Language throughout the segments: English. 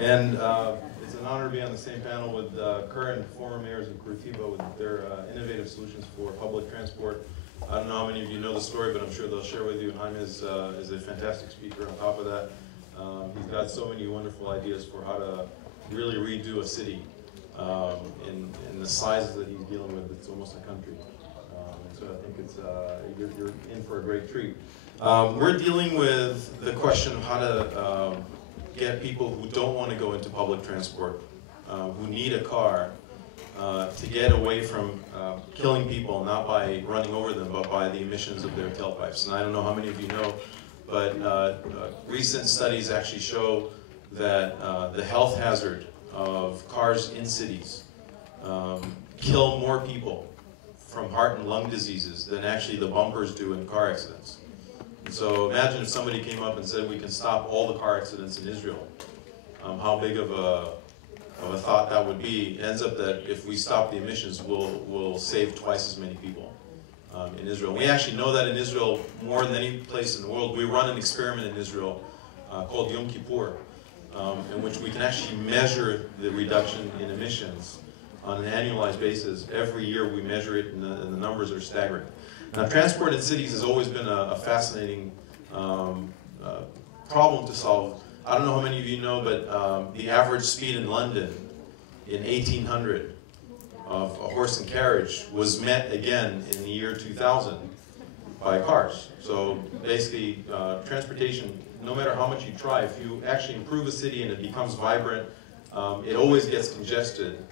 And it's an honor to be on the same panel with current and former mayors of Curitiba with their innovative solutions for public transport. I don't know how many of you know the story, but I'm sure they'll share with you. Jaime is a fantastic speaker on top of that. He's got so many wonderful ideas for how to really redo a city in the sizes that he's dealing with. It's almost a country. So I think it's you're in for a great treat. We're dealing with the question of how to get people who don't want to go into public transport, who need a car, to get away from killing people, not by running over them, but by the emissions of their tailpipes. And I don't know how many of you know, but recent studies actually show that the health hazard of cars in cities kill more people from heart and lung diseases than actually the bumpers do in car accidents. And so imagine if somebody came up and said we can stop all the car accidents in Israel. How big of a thought that would be. It ends up that if we stop the emissions, we'll save twice as many people in Israel. We actually know that in Israel more than any place in the world. We run an experiment in Israel called Yom Kippur, in which we can actually measure the reduction in emissions on an annualized basis. Every year we measure it, and the numbers are staggering. Now, transport in cities has always been a fascinating problem to solve. I don't know how many of you know, but the average speed in London in 1800 of a horse and carriage was met again in the year 2000 by cars. So basically, transportation, no matter how much you try, if you actually improve a city and it becomes vibrant, it always gets congested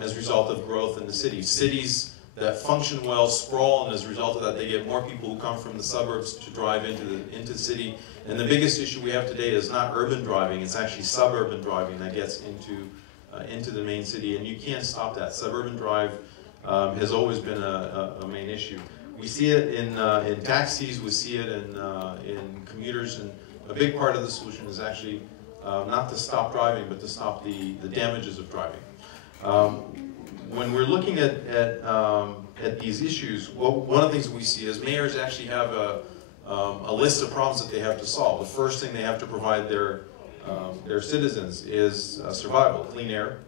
as a result of growth in the city. Cities that function well sprawl, and as a result of that, they get more people who come from the suburbs to drive into the city. And the biggest issue we have today is not urban driving; it's actually suburban driving that gets into the main city, and you can't stop that. Suburban drive has always been a main issue. We see it in taxis, we see it in commuters, and a big part of the solution is actually not to stop driving, but to stop the damages of driving. When we're looking at these issues, one of the things that we see is mayors actually have a list of problems that they have to solve. The first thing they have to provide their citizens is survival, clean air.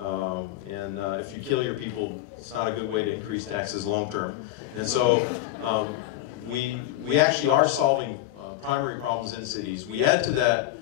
And if you kill your people, it's not a good way to increase taxes long term. And so we actually are solving primary problems in cities. We add to that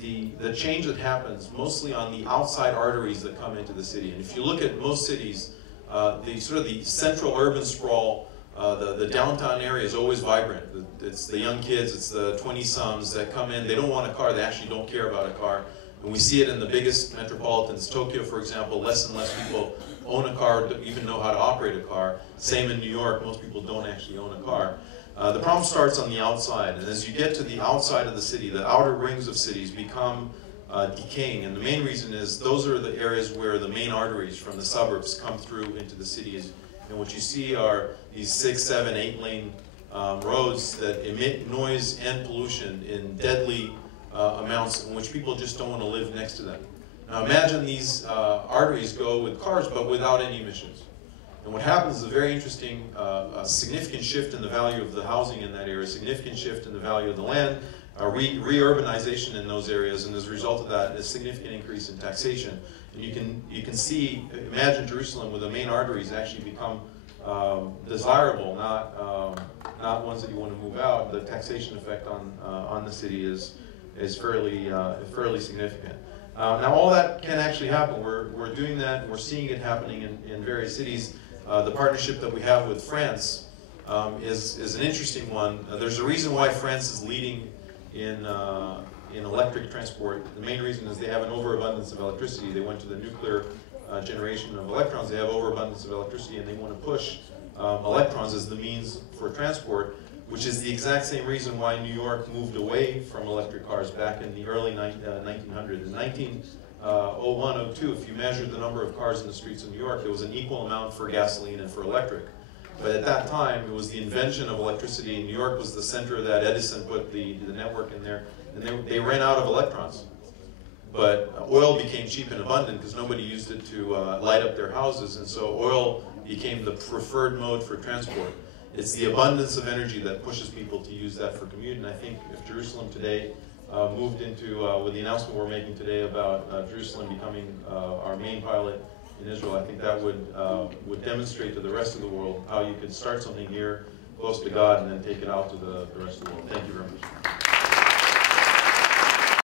the change that happens mostly on the outside arteries that come into the city. And if you look at most cities, the central urban sprawl, the downtown area is always vibrant. It's the young kids, it's the 20-someths that come in. They don't want a car, they actually don't care about a car. And we see it in the biggest metropolitans. Tokyo, for example, less and less people own a car, don't even know how to operate a car. Same in New York, most people don't actually own a car. The problem starts on the outside, and as you get to the outside of the city, the outer rings of cities become decaying, and the main reason is those are the areas where the main arteries from the suburbs come through into the cities. And what you see are these 6, 7, 8-lane roads that emit noise and pollution in deadly amounts in which people just don't want to live next to them. Now imagine these arteries go with cars but without any emissions. And what happens is a very interesting, significant shift in the value of the housing in that area, a significant shift in the value of the land, re-urbanization in those areas, and as a result of that, a significant increase in taxation. And you can see, imagine Jerusalem with the main arteries actually become desirable, not ones that you want to move out. The taxation effect on the city is fairly significant. Now all that can actually happen. We're doing that. We're seeing it happening in various cities. The partnership that we have with France is an interesting one. There's a reason why France is leading in electric transport. The main reason is they have an overabundance of electricity. They went to the nuclear generation of electrons. They have overabundance of electricity, and they want to push electrons as the means for transport, which is the exact same reason why New York moved away from electric cars back in the early 1900s. In 1901, 02, if you measured the number of cars in the streets of New York, there was an equal amount for gasoline and for electric. But at that time, it was the invention of electricity. New York was the center of that. Edison put the network in there, and they ran out of electrons. But oil became cheap and abundant because nobody used it to light up their houses, and so oil became the preferred mode for transport. It's the abundance of energy that pushes people to use that for commute, and I think if Jerusalem today moved into, with the announcement we're making today about Jerusalem becoming our main pilot in Israel, I think that would demonstrate to the rest of the world how you can start something here, close to God, and then take it out to the rest of the world. Thank you very much.